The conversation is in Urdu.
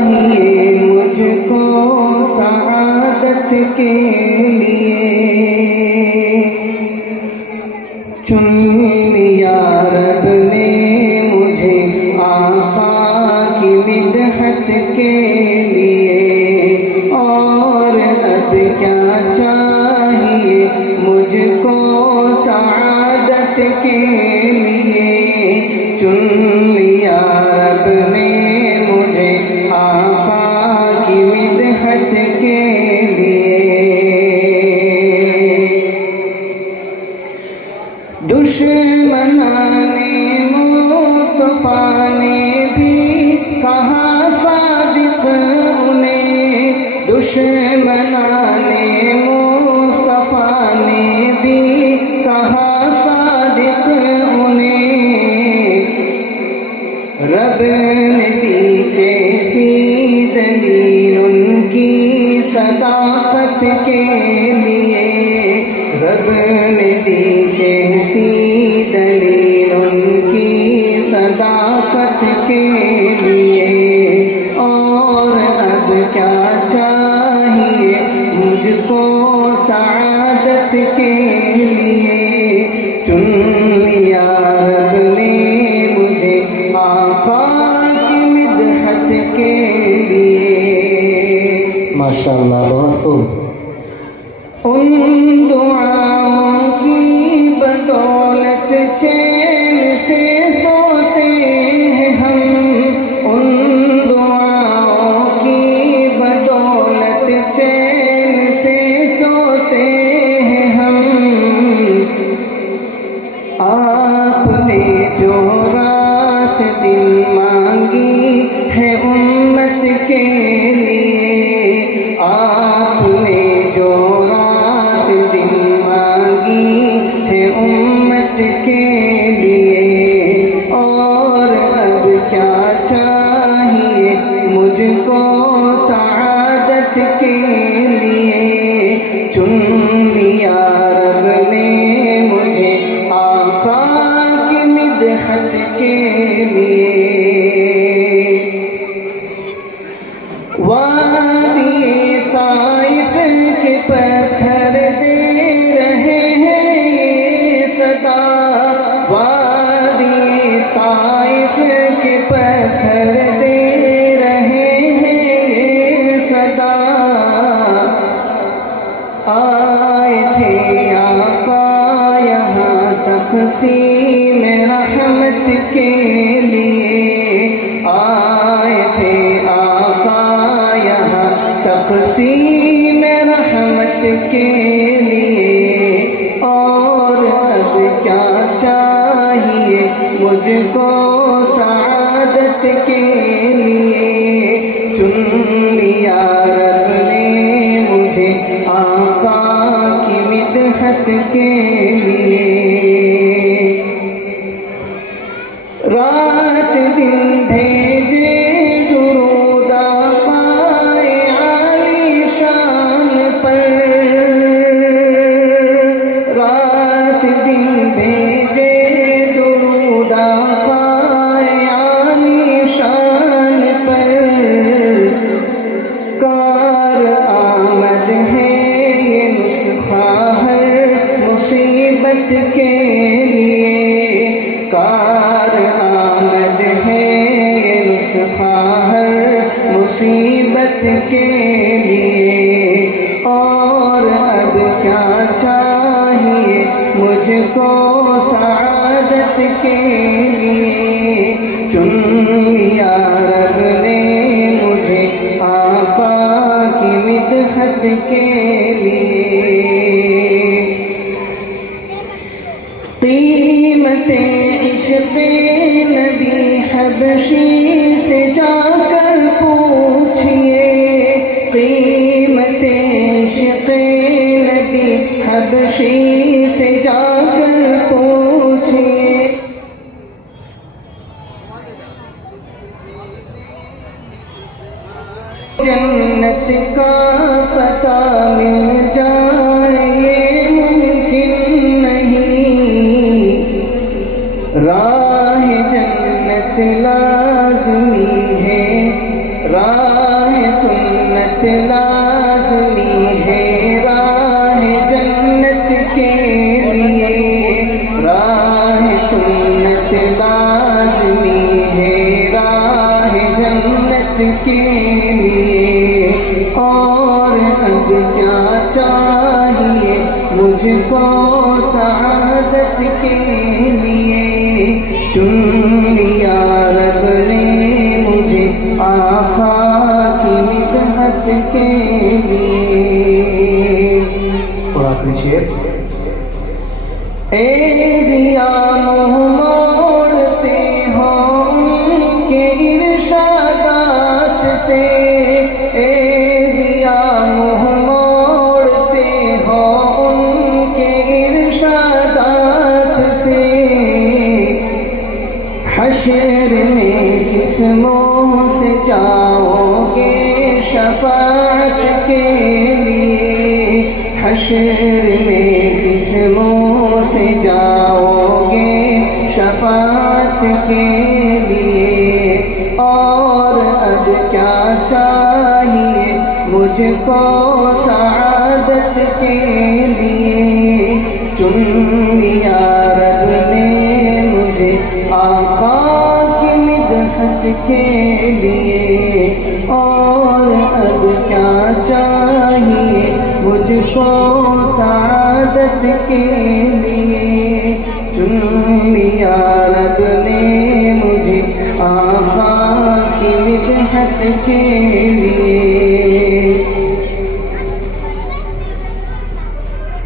مجھ کو سعادت کے لیے چن لیا رب نے مجھے آقا کی مدحت کے لیے، اور اب کیا چاہیے مجھ کو سعادت کے لیے، چن لیا رب نے مجھے آقا کی مدحت کے لیے۔ دشمنان مصطفیٰ نے بھی کہا صادق انہیں، دشمنان مصطفیٰ نے بھی کہا صادق انہیں، رب نے دی کیسی دلیل ان کی صداقت کے لیے، رب نے دی کیسی دلیل ان کی صداقت کے لیے، اور اب کیا چاہیے مجھ کو سعادت کے لیے، چن لیا رب نے مجھے آقا کی مدحت کے لیے۔ ماشاءاللہ، بہت خوب۔ ان دعاؤں کی بدولت چین سے سوتے ہیں ہم، ان دعاؤں کی بدولت چین سے سوتے ہیں ہم، آپ نے جو رات دن مانگی ہے امت کے لیے، آپ نے جو رات دن مانگی ہے امت کے لیے، اور اب کیا چاہیے مجھ کو سعادت کے لیے، چن لیا رب نے مجھے آقا کی مدحت کے لیے۔ وادی طائف کے پتھر دے رہے ہیں یہ صدا، وادی طائف کے پتھر دے رہے ہیں یہ صدا، آئے تھے آقا یہاں تقسیم رحمت کے لیے، آئے تھے آقا یہاں تقسیم رحمت کے لیے، اور اب کیا چاہیے مجھ کو سعادت کے لیے، چن لیا رب نے مجھے آقا کی مدحت کے لیے۔ رات دن بھیجے درود پائے عالی شان پر، رات دن بھیجے درود پائے عالی شان پر، کار آمد ہے یہ نسخہ ہر مصیبت کے لیے، کار آمد ہے یہ نسخہ ہر مصیبت کے لیے، اور اب کیا چاہیے مجھ کو سعادت کے لیے، چن لیا رب نے مجھے آقا کی مدحت کے لیے۔ قیمت عشق نبی حبشی سے جا کر پوچھئے، قیمت عشق نبی حبشی سے جا کر پوچھئے، جنت کا پتہ مل جائے یہ ممکن نہیں، راہ جنت لازمی ہے، راہ سنت لازمی ہے راہ جنت کے لیے، راہ سنت لازمی ہے راہ جنت کے لیے، اور اب کیا چاہیے مجھ کو سعادت کے لیے، چن لیا رب نے مجھے آقا کی مدحت کے لیے۔ اور آخری شعر، اے ضیا منہ موڑتے ہو ان کے ارشادات سے، اے ضیا منہ موڑتے ہو ان کے ارشادات سے، حشر میں کس منہ سے جاؤ گے شفاعت کے لیے، حشر میں کس منہ سے جاؤ گے شفاعت کے لیے، اور اب کیا چاہیے مجھ کو سعادت کے لیے، چن لیا رب نے مجھے آقا کی مدحت کے لیے، اور اب کیا چاہیے مجھ کو سعادت کے لیے، چن لیا رب نے مجھے آقا کی مدحت کے